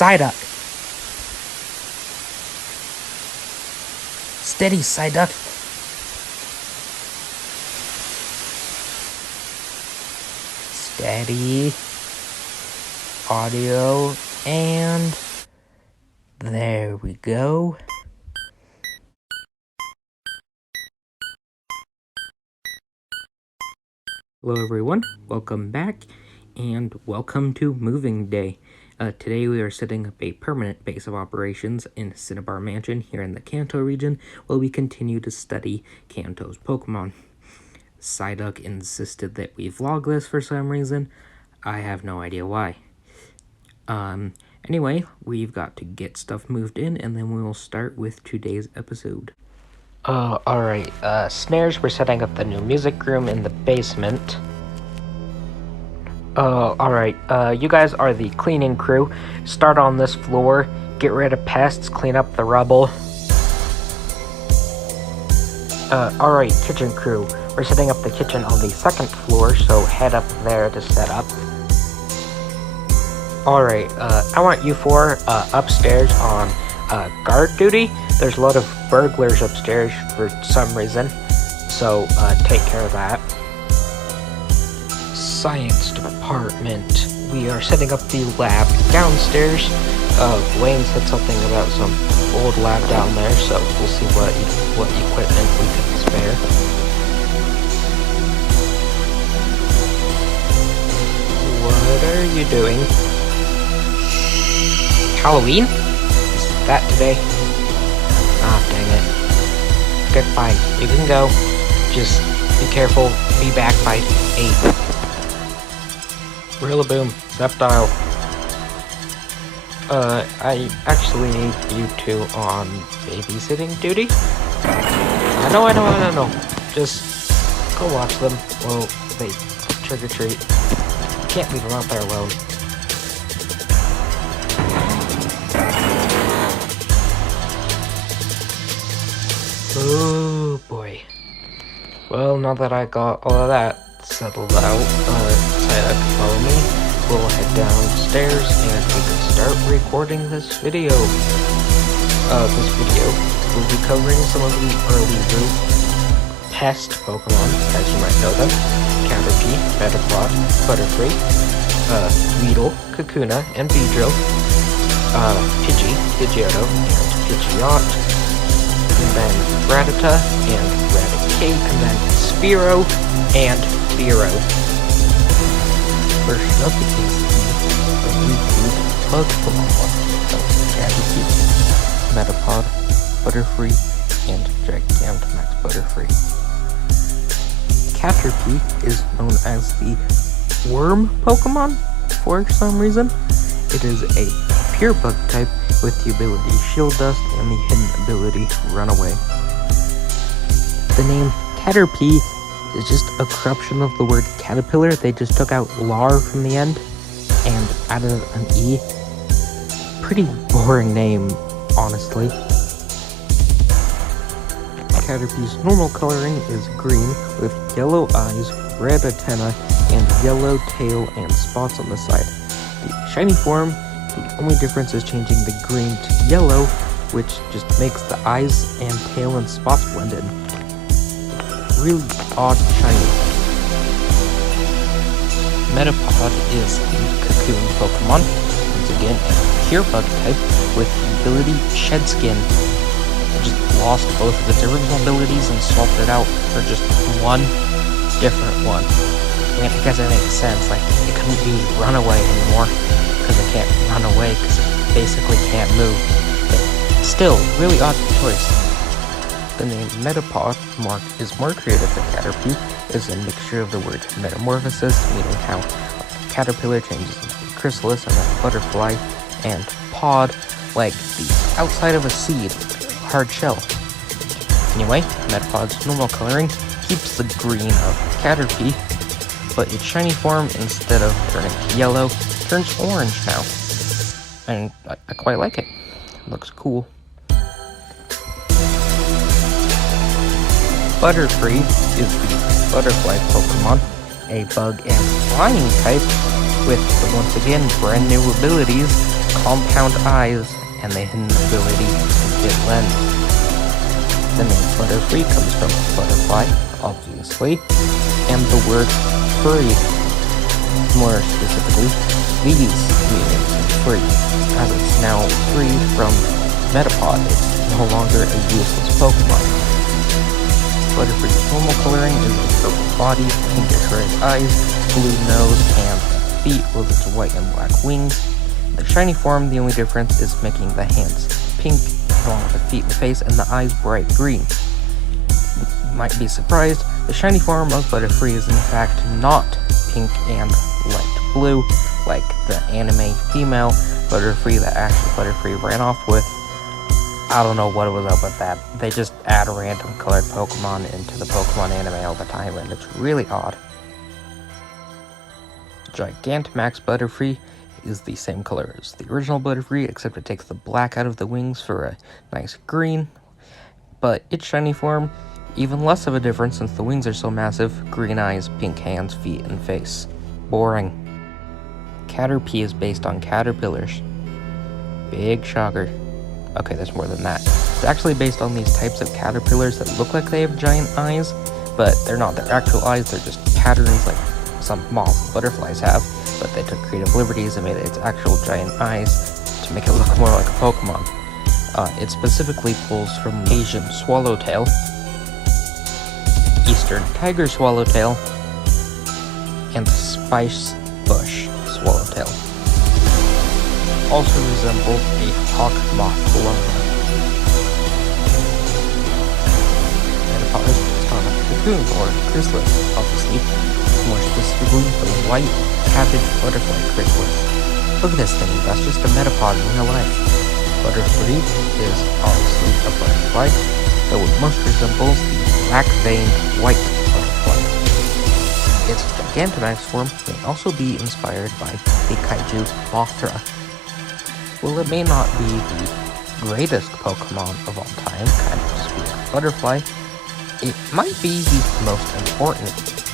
Psyduck. Steady, Psyduck. Steady. Audio, and there we go. Hello everyone, welcome back, and welcome to Moving Day. Today we are setting up a permanent base of operations in Cinnabar Mansion here in the Kanto region, while we continue to study Kanto's Pokemon. Psyduck insisted that we vlog this for some reason. I have no idea why. Anyway, we've got to get stuff moved in, and then we will start with today's episode. Alright, Snares, we're setting up the new music room in the basement. Alright, you guys are the cleaning crew. Start on this floor, get rid of pests, clean up the rubble. Alright, kitchen crew, we're setting up the kitchen on the second floor, so head up there to set up. Alright, I want you four upstairs on guard duty. There's a lot of burglars upstairs for some reason, so take care of that. Science department. We are setting up the lab downstairs. Wayne said something about some old lab down there, so we'll see what equipment we can spare. What are you doing? Halloween? Is that today? Ah, dang it. Okay, fine. You can go. Just be careful. Be back by 8. Rillaboom. Sceptile. I actually need you two on babysitting duty. I know. Just go watch them while they trick or treat. You can't leave them out there alone. Oh boy. Well, now that I got all of that settled out, Psyduck, follow me. We'll head downstairs and we can start recording this video. This video will be covering some of the early root pest Pokemon, as you might know them. Caterpie, Metapod, Butterfree, Weedle, Kakuna, and Beedrill, Pigeot, and Pigeot. And then Raticate and Raticate, and then Fearow and Fearow. First up is the YouTube bug Pokemon. Raticate, Metapod, Butterfree, and Gigantamax Butterfree. Caterpie is known as the worm Pokemon for some reason. It is a pure bug type with the ability Shield Dust and the hidden ability Runaway. The name Caterpie is just a corruption of the word caterpillar. They just took out lar from the end and added an E. Pretty boring name, honestly. Caterpie's normal coloring is green with yellow eyes, red antennae, and yellow tail and spots on the side. The shiny form, the only difference is changing the green to yellow, which just makes the eyes and tail and spots blend in. Really odd shiny. Metapod is the cocoon Pokemon. Once again, a pure bug type with the ability Shed Skin. It just lost both of its original abilities and swapped it out for just one different one. I mean, I guess that makes sense. Like, it couldn't use Runaway anymore because it can't run away because it basically can't move. But still, really odd choice. The name Metapod is more creative than Caterpie. Is a mixture of the word metamorphosis, meaning how a caterpillar changes into a chrysalis and then a butterfly, and pod, like the outside of a seed, hard shell. Anyway, Metapod's normal coloring keeps the green of Caterpie, but its shiny form, instead of turning yellow, turns orange now. And I quite like it. It looks cool. Butterfree is the butterfly Pokemon, a bug and flying type with, once again, brand new abilities compound eyes, and the hidden ability to get lens. The name Butterfree comes from butterfly, obviously, and the word free. More specifically, these meanings free, as it's now free from Metapod. It's no longer a useless Pokemon. Butterfree's normal coloring is a purple body, pinkish red eyes, blue nose, and feet with its white and black wings. The shiny form, the only difference is making the hands pink, along with the feet and face, and the eyes bright green. You might be surprised, the shiny form of Butterfree is in fact not pink and light blue, like the anime female Butterfree that actually Butterfree ran off with. I don't know what was up with that. They just add random colored Pokemon into the Pokemon anime all the time, and it's really odd. Gigantamax Butterfree is the same color as the original Butterfree, except it takes the black out of the wings for a nice green. But its shiny form, even less of a difference since the wings are so massive. Green eyes, pink hands, feet, and face. Boring. Caterpie is based on caterpillars. Big shocker. Okay, there's more than that. It's actually based on these types of caterpillars that look like they have giant eyes, but they're not their actual eyes, they're just patterns like some moths and butterflies have, but they took creative liberties and made it its actual giant eyes to make it look more like a Pokemon. It specifically pulls from Asian swallowtail, Eastern tiger swallowtail, and spice bush swallowtail. Also resembles a hawk moth larva. Metapod is based on a cocoon or chrysalis, obviously. More specifically, the white cabbage butterfly chrysalis. Look at this thing, that's just a Metapod in real life. Butterfree is obviously a butterfly, though it most resembles the black-veined white butterfly. Its Gigantamax form may also be inspired by the kaiju Mothra. Well, it may not be the greatest Pokemon of all time, kind of just being a butterfly. It might be the most important,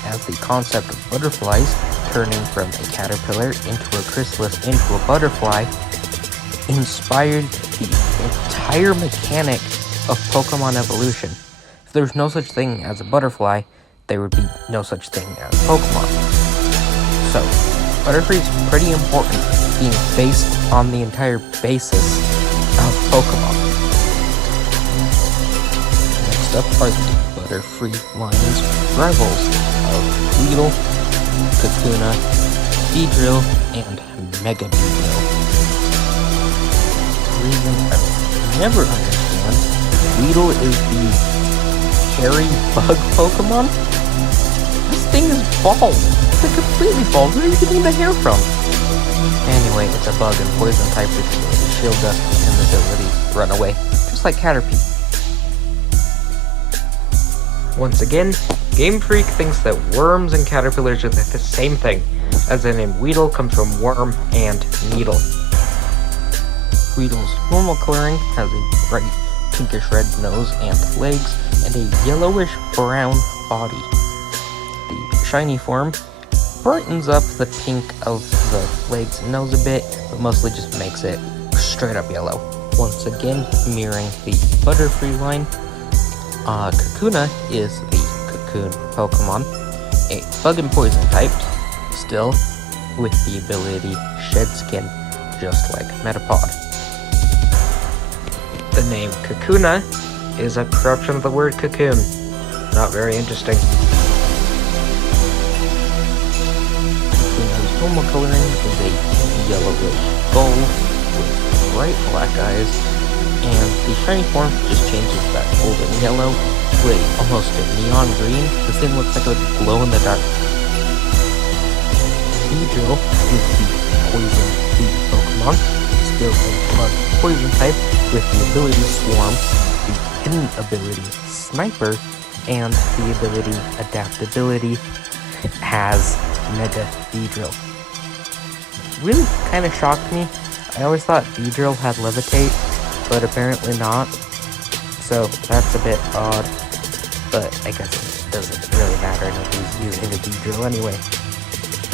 as the concept of butterflies turning from a caterpillar into a chrysalis into a butterfly inspired the entire mechanic of Pokemon evolution. If there was no such thing as a butterfly, there would be no such thing as Pokemon. So, Butterfree is pretty important, being based on the entire basis of Pokemon. Next up are the Butterfree line's rivals of Weedle, Kakuna, Beedrill, and Mega Beedrill. The reason I never understand, Weedle is the hairy bug Pokemon? This thing is bald. It's completely bald. Where are you getting the hair from? Anyway, it's a bug and poison type with the ability Shield Dust and the ability Run Away, just like Caterpie. Once again, Game Freak thinks that worms and caterpillars are the same thing, as the name Weedle comes from worm and needle. Weedle's normal coloring has a bright pinkish red nose and legs, and a yellowish brown body. The shiny form brightens up the pink of the legs and nose a bit, but mostly just makes it straight up yellow. Once again, mirroring the Butterfree line, Kakuna is the cocoon Pokemon, a bug and poison type, still with the ability Shed Skin, just like Metapod. The name Kakuna is a corruption of the word cocoon. Not very interesting. Kakuna's normal coloring is a yellowish gold with bright black eyes, and the shiny form just changes that golden yellow to almost a neon green. The thing looks like it would glow in the dark. Beedrill is the poison bee Pokemon, still a bug poison type with the ability Swarm, the hidden ability Sniper, and the ability Adaptability as Mega Beedrill. Really kind of shocked me. I always thought Beedrill had Levitate, but apparently not. So that's a bit odd, but I guess it doesn't really matter. Nobody's using a Beedrill anyway.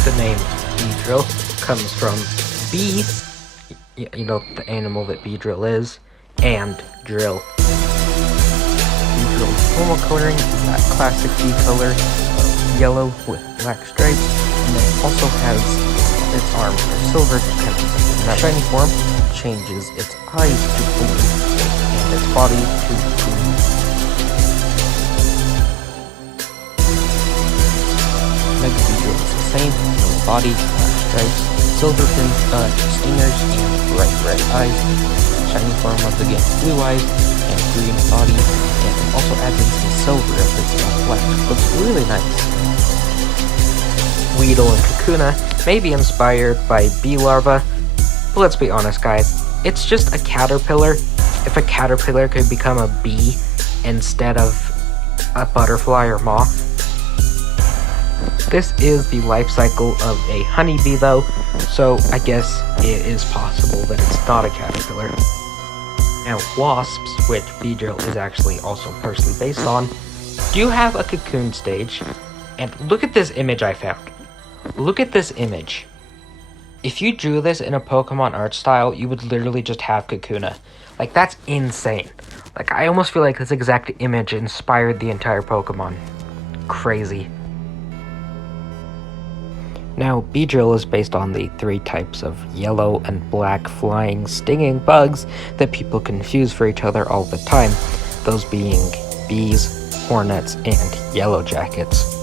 The name Beedrill comes from bee you know, the animal that Beedrill is, and Drill. Beedrill's normal coloring is that classic B color of yellow with black stripes, and then it also has its arms are silver depending. That shiny form changes its eyes to blue and its body to green. Mega Beedrill is the same, no body, black stripes, silver fin stingers, and bright red eyes. Shiny form once again, blue eyes and green body, and it also adds in some silver if it's not black. Looks really nice. Weedle and Kakuna may be inspired by bee larvae, but let's be honest guys, it's just a caterpillar. If a caterpillar could become a bee instead of a butterfly or moth. This is the life cycle of a honeybee though, so I guess it is possible that it's not a caterpillar. Now wasps, which Beedrill is actually also partially based on, do have a cocoon stage, and look at this image I found. Look at this image. If you drew this in a Pokemon art style, you would literally just have Kakuna. Like, that's insane. Like, I almost feel like this exact image inspired the entire Pokemon. Crazy. Now, Beedrill is based on the 3 types of yellow and black flying stinging bugs that people confuse for each other all the time, those being bees, hornets, and yellow jackets.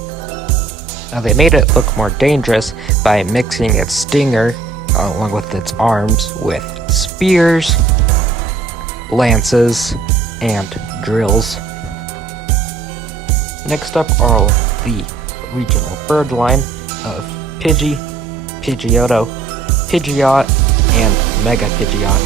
Now, they made it look more dangerous by mixing its stinger, along with its arms, with spears, lances, and drills. Next up are the regional bird line of Pidgey, Pidgeotto, Pigeot, and Mega Pigeot.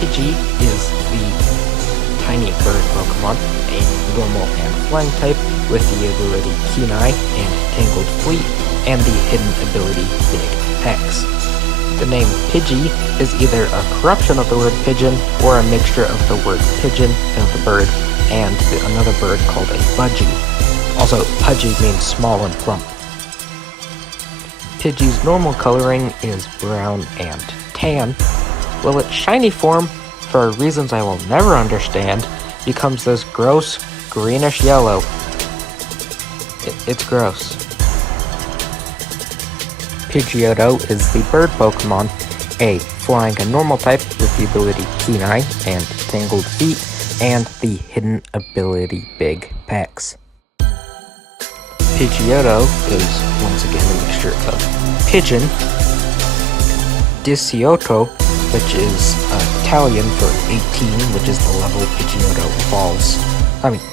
Pidgey is the tiny bird Pokemon, a normal and flying type with the ability Keen Eye and Tangled Fleet, and the hidden ability Big Pecs. The name Pidgey is either a corruption of the word pigeon or a mixture of the word pigeon, the bird, and another bird called a budgie. Also, pudgy means small and plump. Pidgey's normal coloring is brown and tan, while its shiny form, for reasons I will never understand, becomes this gross greenish yellow. It's gross. Pigeotto is the bird Pokemon, a flying and normal type with the ability Keen Eye and Tangled Feet, and the hidden ability Big Pecs. Pigeotto is once again a mixture of pigeon, Diciotto, which is Italian for 18, which is the level Pigeotto evolves,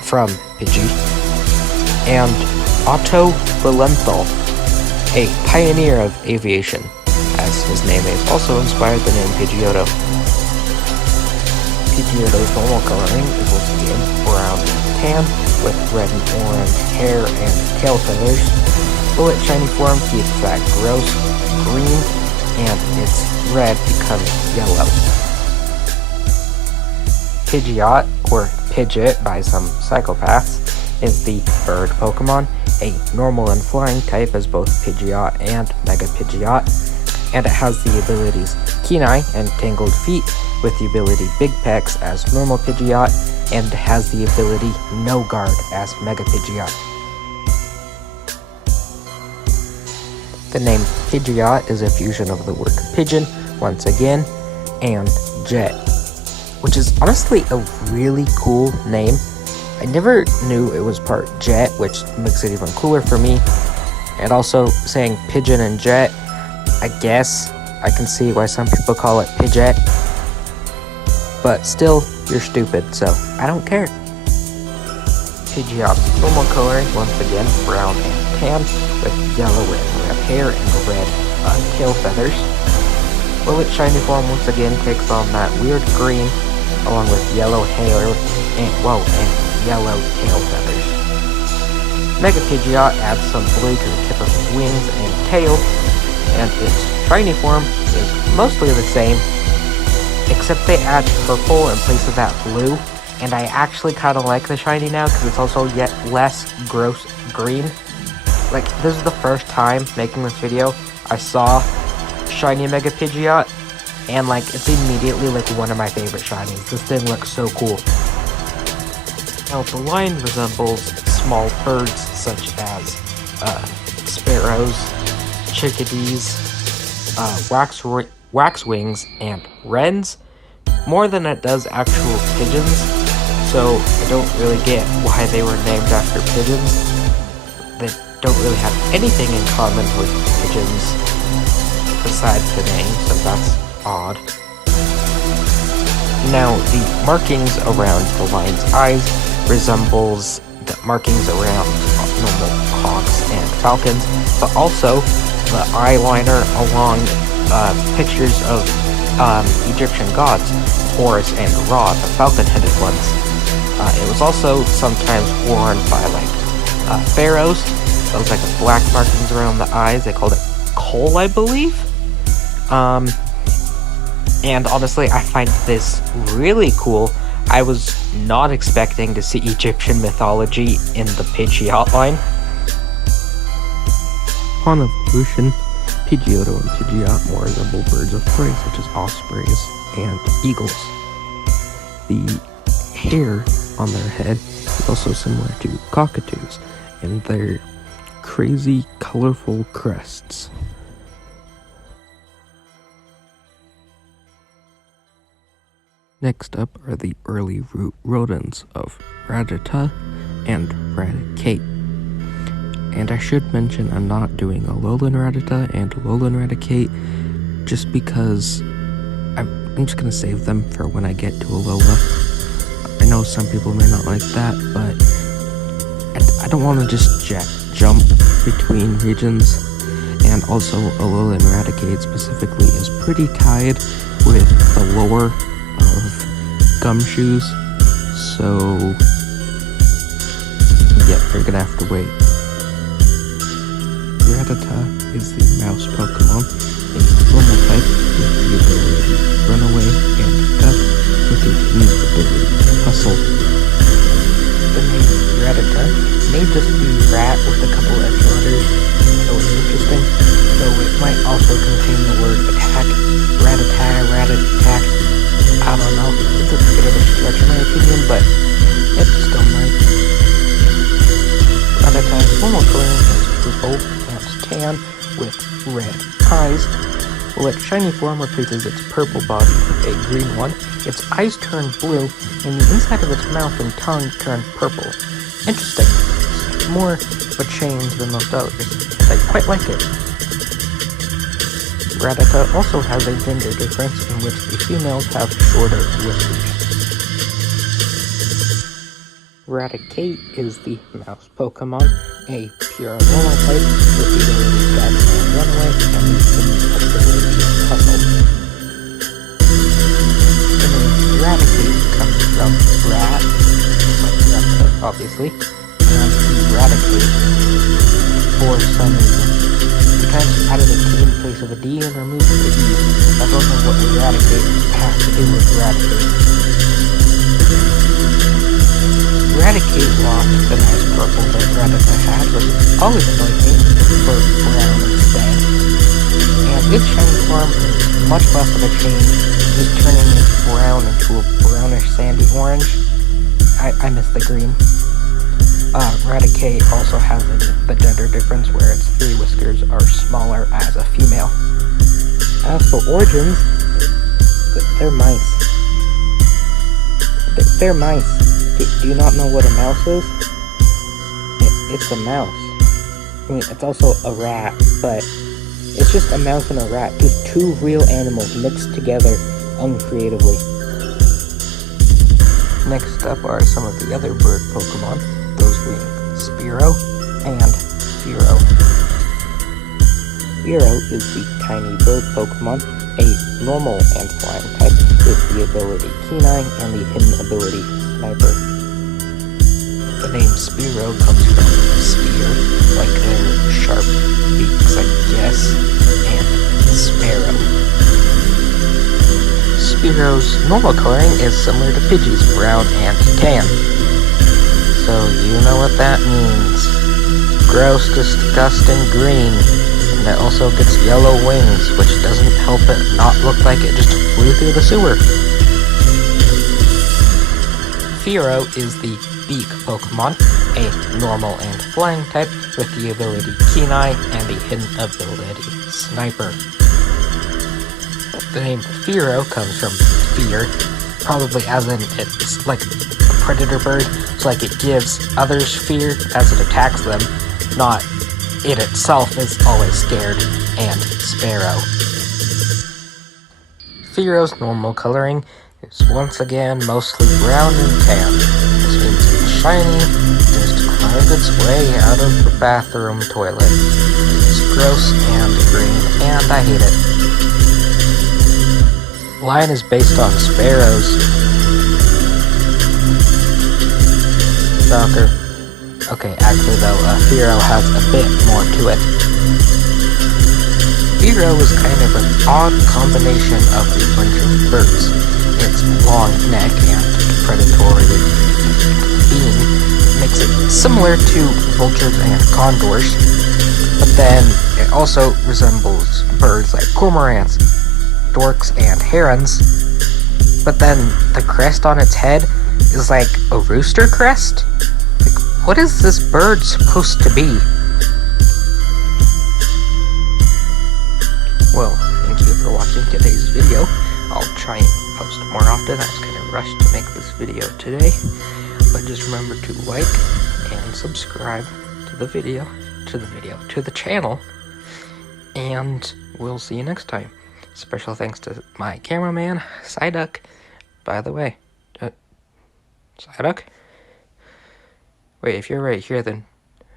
from Pidgey, and Otto Valenthal, a pioneer of aviation, as his name is also inspired the name Pigeotto. Pigeotto's normal coloring is once again brown and tan, with red and orange hair and tail feathers, while its shiny form keeps that gross green, and its red becomes yellow. Pigeot, or Pigeot by some psychopaths, is the bird Pokemon, a normal and flying type as both Pigeot and Mega Pigeot, and it has the abilities Keen Eye and Tangled Feet, with the ability Big Pecs as normal Pigeot, and has the ability No Guard as Mega Pigeot. The name Pigeot is a fusion of the word pigeon, once again, and jet, which is honestly a really cool name. I never knew it was part jet, which makes it even cooler for me. And also, saying pigeon and jet, I guess I can see why some people call it Pigeot. But still, you're stupid, so I don't care. Pigeot's normal coloring, once again, brown and tan, with yellow and red hair and red tail feathers. While its shiny form once again takes on that weird green, along with yellow hair and yellow tail feathers. Mega Pigeot adds some blue to the tip of its wings and tail, and its shiny form is mostly the same, except they add purple in place of that blue, and I actually kind of like the shiny now because it's also yet less gross green. Like, this is the first time making this video I saw shiny Mega Pigeot, and like it's immediately like one of my favorite shinies. This thing looks so cool. Now the line resembles small birds such as sparrows, chickadees, waxwings, and wrens, more than it does actual pigeons, so I don't really get why they were named after pigeons. They don't really have anything in common with pigeons besides the name, so that's odd. Now, the markings around the line's eyes resembles the markings around normal hawks and falcons, but also the eyeliner along pictures of Egyptian gods, Horus and Ra, the falcon-headed ones. It was also sometimes worn by like pharaohs. Those like black markings around the eyes. They called it kohl, I believe. And honestly, I find this really cool. I was not expecting to see Egyptian mythology in the Pigeot line. Upon evolution, Pigeot and Pigeot more resemble birds of prey such as ospreys and eagles. The hair on their head is also similar to cockatoos, and their crazy, colorful crests. Next up are the early root rodents of Raticate and Raticate. And I should mention I'm not doing a lowland Rattata and a lowland Raticate just because I'm just going to save them for when I get to Alola. I know some people may not like that, but I don't want to just jump between regions. And also Alolan Raticate specifically is pretty tied with the lore of Gumshoes, so yeah, you're going to have to wait. Rattata is the mouse Pokemon, a normal type with the ability to run away and duck with a unique ability to hustle. The name Rattata may just be rat with a couple extra letters, so it's interesting, though it might also contain the word attack, Rattata, Rat-attack. I don't know, it's a bit of a stretch in my opinion, but it still might. Rattata's normal color is purple and tan with red eyes, while its shiny form replaces its purple body with a green one. Its eyes turn blue, and the inside of its mouth and tongue turn purple. Interesting. It's more of a change than most others. I quite like it. Rattata also has a gender difference in which the females have shorter whiskers. Raticate is the mouse Pokemon, a pure normal type with the ability to dodge and run away, and the ability to hustle. The name Raticate comes from rat, like Rattata, obviously, and Raticate for some reason. We kind of added a T in place of a D and removed the E. I don't know what Raticate has to do with Raticate. Raticate lost the nice purple that Rattata had, which always annoyed me, for brown instead. And its shiny form is much less of a change, just turning it brown into a brownish sandy orange. I miss the green. Raticate also has the gender difference where its 3 whiskers are smaller as a female. As for origins, they're mice. They're mice. Do you not know what a mouse is? It's a mouse. I mean, it's also a rat, but it's just a mouse and a rat. Just 2 real animals mixed together uncreatively. Next up are some of the other bird Pokemon, those being Spearow and Fearow. Fearow is the tiny bird Pokemon, a normal and flying type with the ability Keen-Eye and the hidden ability Sniper. The name Spearow comes from spear, like their sharp beaks, I guess, and sparrow. Spearow's normal coloring is similar to Pidgey's, brown and tan. So you know what that means. Gross, disgusting green. and it also gets yellow wings, which doesn't help it not look like it just flew through the sewer. Fearow is the Beak Pokemon, a normal and flying type with the ability Keen Eye and the hidden ability Sniper. The name Fearow comes from fear, probably as in it's like a predator bird, so like it gives others fear as it attacks them, not it itself is always scared and Sparrow. Fearow's normal coloring is once again mostly brown and tan. This means it's shiny, just climbed its way out of the bathroom toilet. It's gross and green, and I hate it. Line is based on sparrows. Stalker. Okay, actually though, Fearow has a bit more to it. Fearow is kind of an odd combination of a bunch of birds. Its long neck and predatory being makes it similar to vultures and condors, but then it also resembles birds like cormorants, storks, and herons, but then the crest on its head is like a rooster crest? Like, what is this bird supposed to be? Well, thank you for watching today's video. I'll try and post more often. I was kind of rushed to make this video today, but just remember to like and subscribe to the channel, and we'll see you next time. Special thanks to my cameraman, Psyduck. By the way, Psyduck? Wait, if you're right here, then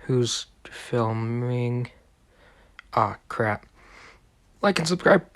who's filming? Aw, crap. Like and subscribe.